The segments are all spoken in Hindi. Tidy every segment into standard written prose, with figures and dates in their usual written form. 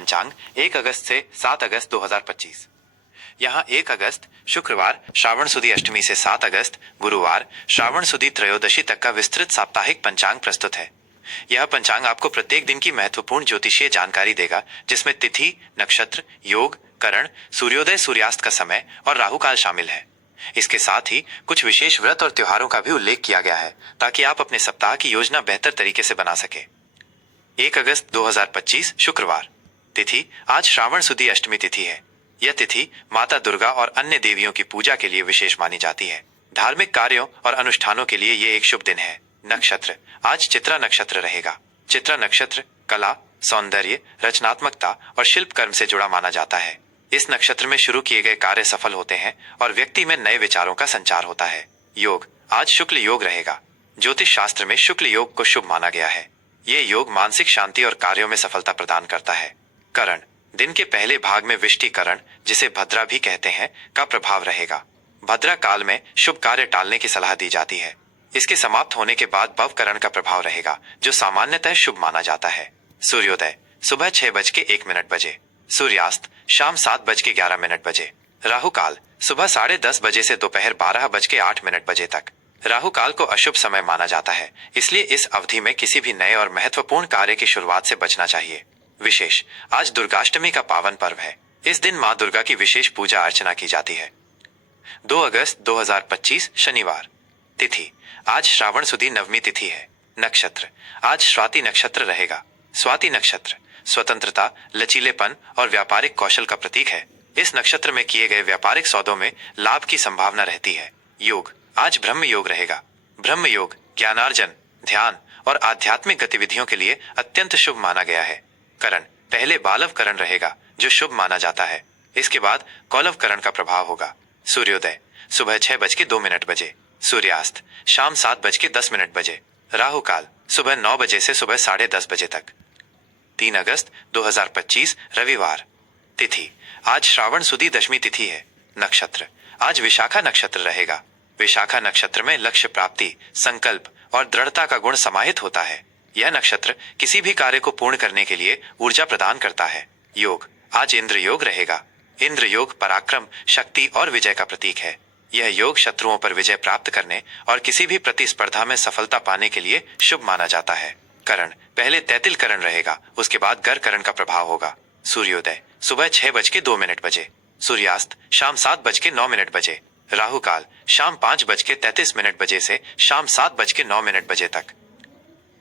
पंचांग 1 अगस्त से 7 अगस्त 2025। यहाँ 1 अगस्त शुक्रवार श्रावण सुदी अष्टमी से 7 अगस्त गुरुवार श्रावण सुदी त्रयोदशी तक का विस्तृत साप्ताहिक पंचांग प्रस्तुत है। यह पंचांग आपको प्रत्येक दिन की महत्वपूर्ण ज्योतिषीय जानकारी देगा, जिसमें तिथि, नक्षत्र, योग, करण, सूर्योदय, सूर्यास्त का समय और राहुकाल शामिल है। इसके साथ ही कुछ विशेष व्रत और त्योहारों का भी उल्लेख किया गया है, ताकि आप अपने सप्ताह की योजना बेहतर तरीके से बना सके। 1 अगस्त 2025 शुक्रवार। तिथि आज श्रावण सुदी अष्टमी तिथि है। यह तिथि माता दुर्गा और अन्य देवियों की पूजा के लिए विशेष मानी जाती है। धार्मिक कार्यों और अनुष्ठानों के लिए ये एक शुभ दिन है। नक्षत्र आज चित्रा नक्षत्र रहेगा। चित्रा नक्षत्र कला, सौंदर्य, रचनात्मकता और शिल्प कर्म से जुड़ा माना जाता है। इस नक्षत्र में शुरू किए गए कार्य सफल होते हैं और व्यक्ति में नए विचारों का संचार होता है। योग आज शुक्ल योग रहेगा। ज्योतिष शास्त्र में शुक्ल योग को शुभ माना गया है। ये योग मानसिक शांति और कार्यों में सफलता प्रदान करता है। करण दिन के पहले भाग में विष्टिकरण, जिसे भद्रा भी कहते हैं, का प्रभाव रहेगा। भद्रा काल में शुभ कार्य टालने की सलाह दी जाती है। इसके समाप्त होने के बाद भवकरण का प्रभाव रहेगा, जो सामान्यतः शुभ माना जाता है। सूर्योदय सुबह 6:01 सूर्यास्त शाम 7:11 बजे। राहु काल सुबह 10:30 बजे से दोपहर 12:08 तक। राहु काल को अशुभ समय माना जाता है, इसलिए इस अवधि में किसी भी नए और महत्वपूर्ण कार्य की शुरुआत से बचना चाहिए। विशेष आज दुर्गाष्टमी का पावन पर्व है। इस दिन मां दुर्गा की विशेष पूजा अर्चना की जाती है। 2 अगस्त 2025 शनिवार। तिथि आज श्रावण सुदी नवमी तिथि है। नक्षत्र आज स्वाति नक्षत्र रहेगा। स्वाति नक्षत्र स्वतंत्रता, लचीलेपन और व्यापारिक कौशल का प्रतीक है। इस नक्षत्र में किए गए व्यापारिक सौदों में लाभ की संभावना रहती है। योग आज ब्रह्म योग रहेगा। ब्रह्म योग ज्ञानार्जन, ध्यान और आध्यात्मिक गतिविधियों के लिए अत्यंत शुभ माना गया है। करण पहले बालव करण रहेगा, जो शुभ माना जाता है। इसके बाद कौलव करण का प्रभाव होगा। सूर्योदय सुबह 6:02 सूर्यास्त शाम 7:10 राहु काल सुबह 9 बजे से सुबह 10:30 तक। 3 अगस्त 2025 रविवार। तिथि आज श्रावण सुदी दशमी तिथि है। नक्षत्र आज विशाखा नक्षत्र रहेगा। विशाखा नक्षत्र में लक्ष्य प्राप्ति, संकल्प और दृढ़ता का गुण समाहित होता है। यह नक्षत्र किसी भी कार्य को पूर्ण करने के लिए ऊर्जा प्रदान करता है। योग आज इंद्र योग रहेगा। इंद्र योग पराक्रम, शक्ति और विजय का प्रतीक है। यह योग शत्रुओं पर विजय प्राप्त करने और किसी भी प्रतिस्पर्धा में सफलता पाने के लिए शुभ माना जाता है। करण पहले तैतिल करण रहेगा, उसके बाद गर करण का प्रभाव होगा। सूर्योदय सुबह 6:02 सूर्यास्त शाम 7:09 राहु काल शाम 5:33 से शाम 7:09 तक।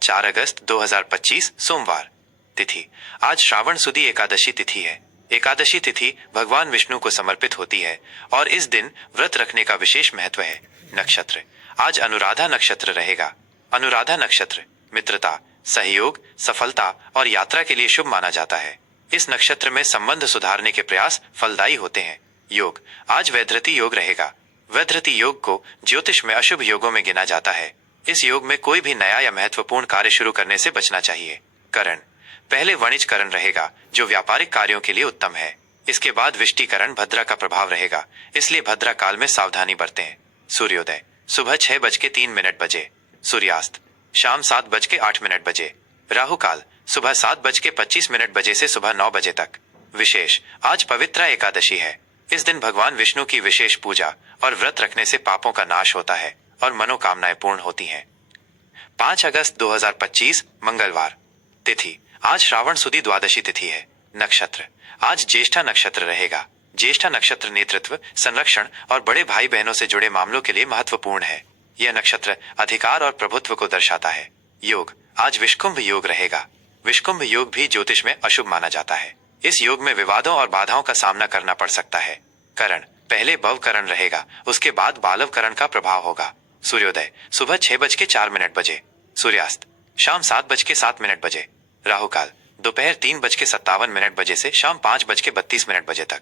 4 अगस्त 2025 सोमवार। तिथि आज श्रावण सुदी एकादशी तिथि है। एकादशी तिथि भगवान विष्णु को समर्पित होती है और इस दिन व्रत रखने का विशेष महत्व है। नक्षत्र आज अनुराधा नक्षत्र रहेगा। अनुराधा नक्षत्र मित्रता, सहयोग, सफलता और यात्रा के लिए शुभ माना जाता है। इस नक्षत्र में संबंध सुधारने के प्रयास फलदायी होते हैं। योग आज वैधृति योग रहेगा। वैधृति योग को ज्योतिष में अशुभ योगों में गिना जाता है। इस योग में कोई भी नया या महत्वपूर्ण कार्य शुरू करने से बचना चाहिए। करण पहले वणिज करण रहेगा, जो व्यापारिक कार्यों के लिए उत्तम है। इसके बाद विष्टिकरण भद्रा का प्रभाव रहेगा, इसलिए भद्रा काल में सावधानी बरतें। सूर्योदय सुबह 6:03 सूर्यास्त शाम 7:08 राहु काल सुबह 7:25 से सुबह 9 बजे तक। विशेष आज पवित्रा एकादशी है। इस दिन भगवान विष्णु की विशेष पूजा और व्रत रखने से पापों का नाश होता है और मनोकामनाएं पूर्ण होती हैं। 5 अगस्त 2025 मंगलवार। तिथि आज श्रावण सुदी द्वादशी तिथि है। नक्षत्र आज ज्येष्ठा नक्षत्र रहेगा। ज्येष्ठा नक्षत्र नेतृत्व, संरक्षण और बड़े भाई बहनों से जुड़े मामलों के लिए महत्वपूर्ण है। यह नक्षत्र अधिकार और प्रभुत्व को दर्शाता है। योग आज विषकुंभ योग रहेगा। विषकुंभ योग भी ज्योतिष में अशुभ माना जाता है। इस योग में विवादों और बाधाओं का सामना करना पड़ सकता है। करण पहले भव करण रहेगा, उसके बाद बालव करण का प्रभाव होगा। सूर्योदय सुबह 6:04 सूर्यास्त शाम 7:07 राहु काल दोपहर 3:57 से शाम 5:32 तक।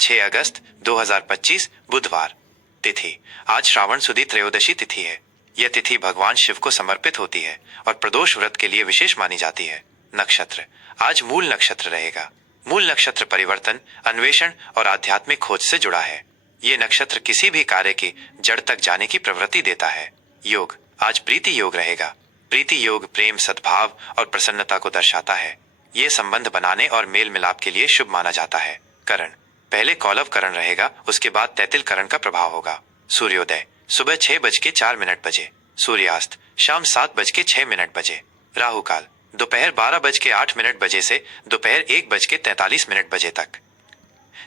6 अगस्त 2025 बुधवार। तिथि आज श्रावण सुदी त्रयोदशी तिथि है। यह तिथि भगवान शिव को समर्पित होती है और प्रदोष व्रत के लिए विशेष मानी जाती है। नक्षत्र आज मूल नक्षत्र रहेगा। मूल नक्षत्र परिवर्तन, अन्वेषण और आध्यात्मिक खोज से जुड़ा है। ये नक्षत्र किसी भी कार्य की जड़ तक जाने की प्रवृत्ति देता है। योग आज प्रीति योग रहेगा। प्रीति योग प्रेम, सद्भाव और प्रसन्नता को दर्शाता है। ये संबंध बनाने और मेल मिलाप के लिए शुभ माना जाता है। करण, पहले कौलव करण रहेगा, उसके बाद तैतिल करण का प्रभाव होगा। सूर्योदय सुबह 6:06 सूर्यास्त शाम 7:06 राहु काल दोपहर 12:08 बजे से दोपहर 1:43 तक।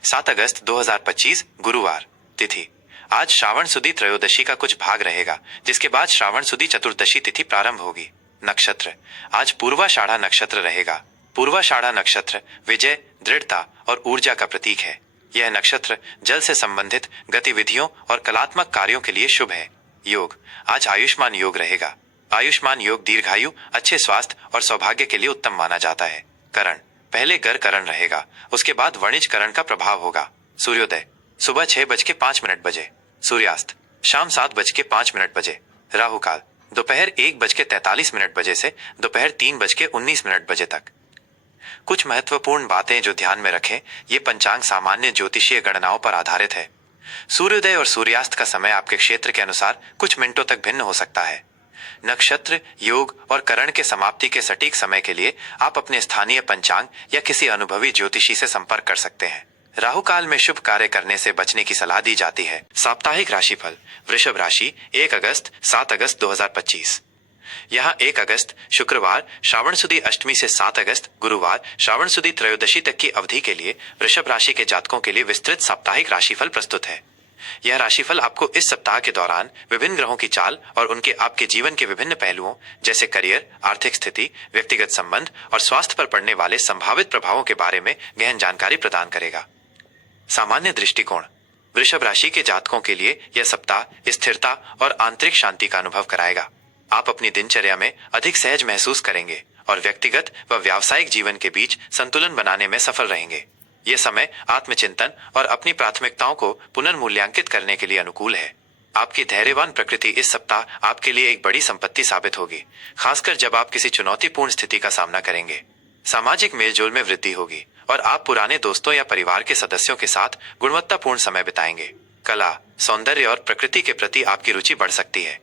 7 अगस्त 2025 गुरुवार। तिथि आज श्रावण सुदी त्रयोदशी का कुछ भाग रहेगा, जिसके बाद श्रावण सुदी चतुर्दशी तिथि प्रारंभ होगी। नक्षत्र आज पूर्वाषाढ़ा नक्षत्र रहेगा। पूर्वाषाढ़ा नक्षत्र विजय, दृढ़ता और ऊर्जा का प्रतीक है। यह नक्षत्र जल से संबंधित गतिविधियों और कलात्मक कार्यों के लिए शुभ है। योग आज आयुष्मान योग रहेगा। आयुष्मान योग दीर्घायु, अच्छे स्वास्थ्य और सौभाग्य के लिए उत्तम माना जाता है। करण पहले गर करण रहेगा, उसके बाद वणिज करण का प्रभाव होगा। सूर्योदय सुबह 6:05 सूर्यास्त शाम 7:05 राहु काल दोपहर 1:43 से दोपहर 3:19 तक। कुछ महत्वपूर्ण बातें जो ध्यान में रखें, ये पंचांग सामान्य ज्योतिषीय गणनाओं पर आधारित है। सूर्योदय और सूर्यास्त का समय आपके क्षेत्र के अनुसार कुछ मिनटों तक भिन्न हो सकता है। नक्षत्र, योग और करण के समाप्ति के सटीक समय के लिए आप अपने स्थानीय पंचांग या किसी अनुभवी ज्योतिषी से संपर्क कर सकते हैं। राहु काल में शुभ कार्य करने से बचने की सलाह दी जाती है। साप्ताहिक राशिफल वृषभ राशि 1 अगस्त 7 अगस्त 2025। यहाँ 1 अगस्त शुक्रवार श्रावण सुदी अष्टमी से 7 अगस्त गुरुवार श्रावण सुदी त्रयोदशी तक की अवधि के लिए वृषभ राशि के जातकों के लिए विस्तृत साप्ताहिक राशिफल प्रस्तुत है। यह राशिफल आपको इस सप्ताह के दौरान विभिन्न ग्रहों की चाल और उनके आपके जीवन के विभिन्न पहलुओं जैसे करियर, आर्थिक स्थिति, व्यक्तिगत संबंध और स्वास्थ्य पर पड़ने वाले संभावित प्रभावों के बारे में गहन जानकारी प्रदान करेगा। सामान्य दृष्टिकोण वृषभ राशि के जातकों के लिए यह सप्ताह स्थिरता और आंतरिक शांति का अनुभव कराएगा। आप अपनी दिनचर्या में अधिक सहज महसूस करेंगे और व्यक्तिगत व व्यावसायिक जीवन के बीच संतुलन बनाने में सफल रहेंगे। यह समय आत्मचिंतन और अपनी प्राथमिकताओं को पुनर्मूल्यांकित करने के लिए अनुकूल है। आपकी धैर्यवान प्रकृति इस सप्ताह आपके लिए एक बड़ी संपत्ति साबित होगी, खासकर जब आप किसी चुनौतीपूर्ण स्थिति का सामना करेंगे। सामाजिक मेलजोल में वृद्धि होगी और आप पुराने दोस्तों या परिवार के सदस्यों के साथ गुणवत्तापूर्ण समय बिताएंगे। कला, सौंदर्य और प्रकृति के प्रति आपकी रुचि बढ़ सकती है।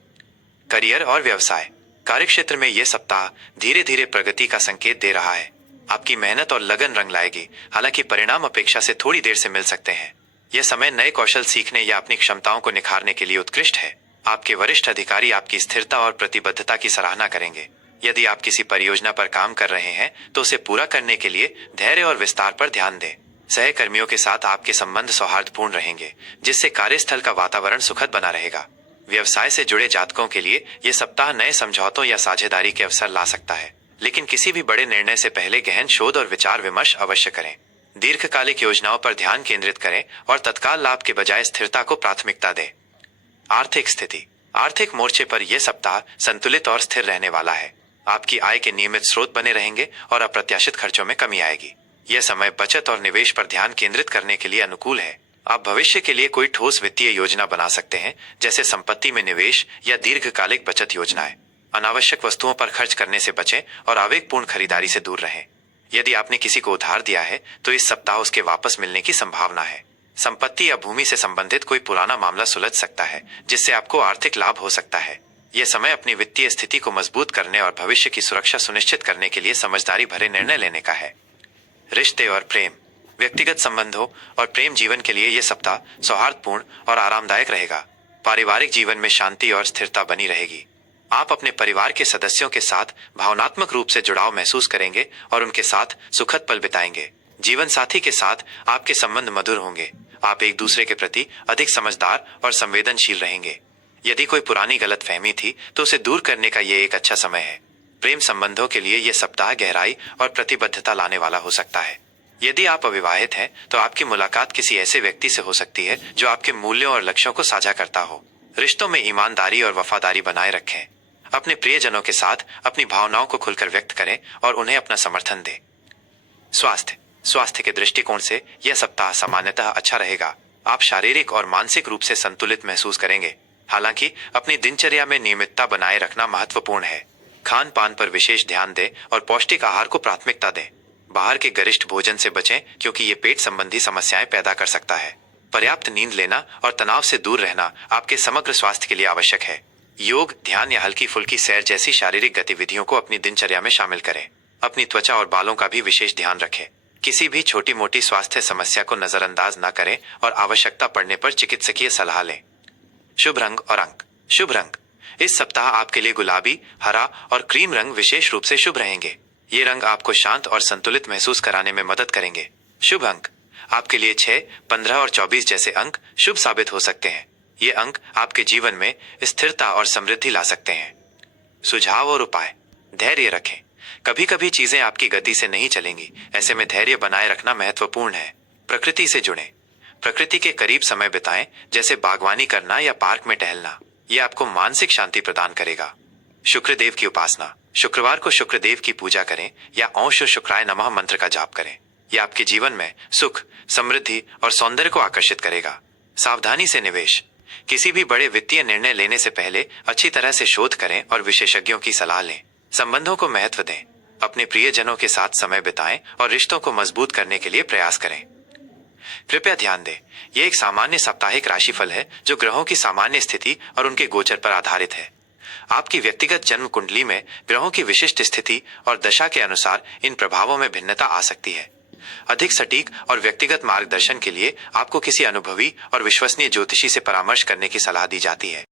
करियर और व्यवसाय कार्यक्षेत्र में यह सप्ताह धीरे धीरे प्रगति का संकेत दे रहा है। आपकी मेहनत और लगन रंग लाएगी, हालांकि परिणाम अपेक्षा से थोड़ी देर से मिल सकते हैं। यह समय नए कौशल सीखने या अपनी क्षमताओं को निखारने के लिए उत्कृष्ट है। आपके वरिष्ठ अधिकारी आपकी स्थिरता और प्रतिबद्धता की सराहना करेंगे। यदि आप किसी परियोजना पर काम कर रहे हैं तो उसे पूरा करने के लिए धैर्य और विस्तार पर ध्यान दें। सहकर्मियों के साथ आपके संबंध सौहार्दपूर्ण रहेंगे, जिससे कार्यस्थल का वातावरण सुखद बना रहेगा। व्यवसाय से जुड़े जातकों के लिए यह सप्ताह नए समझौतों या साझेदारी के अवसर ला सकता है, लेकिन किसी भी बड़े निर्णय से पहले गहन शोध और विचार विमर्श अवश्य करें। दीर्घकालिक योजनाओं पर ध्यान केंद्रित करें और तत्काल लाभ के बजाय स्थिरता को प्राथमिकता दें। आर्थिक स्थिति आर्थिक मोर्चे पर यह सप्ताह संतुलित और स्थिर रहने वाला है। आपकी आय के नियमित स्रोत बने रहेंगे और अप्रत्याशित खर्चों में कमी आएगी। यह समय बचत और निवेश पर ध्यान केंद्रित करने के लिए अनुकूल है। आप भविष्य के लिए कोई ठोस वित्तीय योजना बना सकते हैं, जैसे संपत्ति में निवेश या दीर्घकालिक बचत योजनाएं। अनावश्यक वस्तुओं पर खर्च करने से बचें और आवेगपूर्ण खरीदारी से दूर रहें। यदि आपने किसी को उधार दिया है तो इस सप्ताह उसके वापस मिलने की संभावना है। संपत्ति या भूमि से संबंधित कोई पुराना मामला सुलझ सकता है, जिससे आपको आर्थिक लाभ हो सकता है। यह समय अपनी वित्तीय स्थिति को मजबूत करने और भविष्य की सुरक्षा सुनिश्चित करने के लिए समझदारी भरे निर्णय लेने का है। रिश्ते और प्रेम व्यक्तिगत संबंधों और प्रेम जीवन के लिए यह सप्ताह सौहार्दपूर्ण और आरामदायक रहेगा। पारिवारिक जीवन में शांति और स्थिरता बनी रहेगी। आप अपने परिवार के सदस्यों के साथ भावनात्मक रूप से जुड़ाव महसूस करेंगे और उनके साथ सुखद पल बिताएंगे। जीवन साथी के साथ आपके संबंध मधुर होंगे। आप एक दूसरे के प्रति अधिक समझदार और संवेदनशील रहेंगे। यदि कोई पुरानी गलतफहमी थी तो उसे दूर करने का यह एक अच्छा समय है। प्रेम संबंधों के लिए यह सप्ताह गहराई और प्रतिबद्धता लाने वाला हो सकता है। यदि आप अविवाहित हैं तो आपकी मुलाकात किसी ऐसे व्यक्ति से हो सकती है जो आपके मूल्यों और लक्ष्यों को साझा करता हो। रिश्तों में ईमानदारी और वफादारी बनाए रखें। अपने प्रियजनों के साथ अपनी भावनाओं को खुलकर व्यक्त करें और उन्हें अपना समर्थन दें। स्वास्थ्य के दृष्टिकोण से यह सप्ताह सामान्यतः अच्छा रहेगा। आप शारीरिक और मानसिक रूप से संतुलित महसूस करेंगे। हालांकि अपनी दिनचर्या में नियमितता बनाए रखना महत्वपूर्ण है। खान पान पर विशेष ध्यान दें और पौष्टिक आहार को प्राथमिकता दें। बाहर के गरिष्ठ भोजन से बचें, क्योंकि ये पेट संबंधी समस्याएं पैदा कर सकता है। पर्याप्त नींद लेना और तनाव से दूर रहना आपके समग्र स्वास्थ्य के लिए आवश्यक है। योग, ध्यान या हल्की फुल्की सैर जैसी शारीरिक गतिविधियों को अपनी दिनचर्या में शामिल करें। अपनी त्वचा और बालों का भी विशेष ध्यान रखें। किसी भी छोटी मोटी स्वास्थ्य समस्या को नजरअंदाज न करें और आवश्यकता पड़ने पर चिकित्सकीय सलाह लें। शुभ रंग और अंक। शुभ रंग। इस सप्ताह आपके लिए गुलाबी, हरा और क्रीम रंग विशेष रूप से शुभ रहेंगे। ये रंग आपको शांत और संतुलित महसूस कराने में मदद करेंगे। शुभ अंक। आपके लिए 6, 15 और 24 जैसे अंक शुभ साबित हो सकते हैं। ये अंक आपके जीवन में स्थिरता और समृद्धि ला सकते हैं। सुझाव और उपाय। धैर्य रखें। कभी कभी चीजें आपकी गति से नहीं चलेंगी, ऐसे में धैर्य बनाए रखना महत्वपूर्ण है। प्रकृति से जुड़ें। प्रकृति के करीब समय बिताएं, जैसे बागवानी करना या पार्क में टहलना। यह आपको मानसिक शांति प्रदान करेगा। शुक्रदेव की उपासना। शुक्रवार को शुक्रदेव की पूजा करें या ओम शुक्राय नमः मंत्र का जाप करें। यह आपके जीवन में सुख, समृद्धि और सौंदर्य को आकर्षित करेगा। सावधानी से निवेश। किसी भी बड़े वित्तीय निर्णय लेने से पहले अच्छी तरह से शोध करें और विशेषज्ञों की सलाह लें। संबंधों को महत्व दें। अपने प्रियजनों के साथ समय बिताएं और रिश्तों को मजबूत करने के लिए प्रयास करें। कृपया ध्यान दें, यह एक सामान्य साप्ताहिक राशिफल है जो ग्रहों की सामान्य स्थिति और उनके गोचर पर आधारित है। आपकी व्यक्तिगत जन्म कुंडली में ग्रहों की विशिष्ट स्थिति और दशा के अनुसार इन प्रभावों में भिन्नता आ सकती है। अधिक सटीक और व्यक्तिगत मार्गदर्शन के लिए आपको किसी अनुभवी और विश्वसनीय ज्योतिषी से परामर्श करने की सलाह दी जाती है।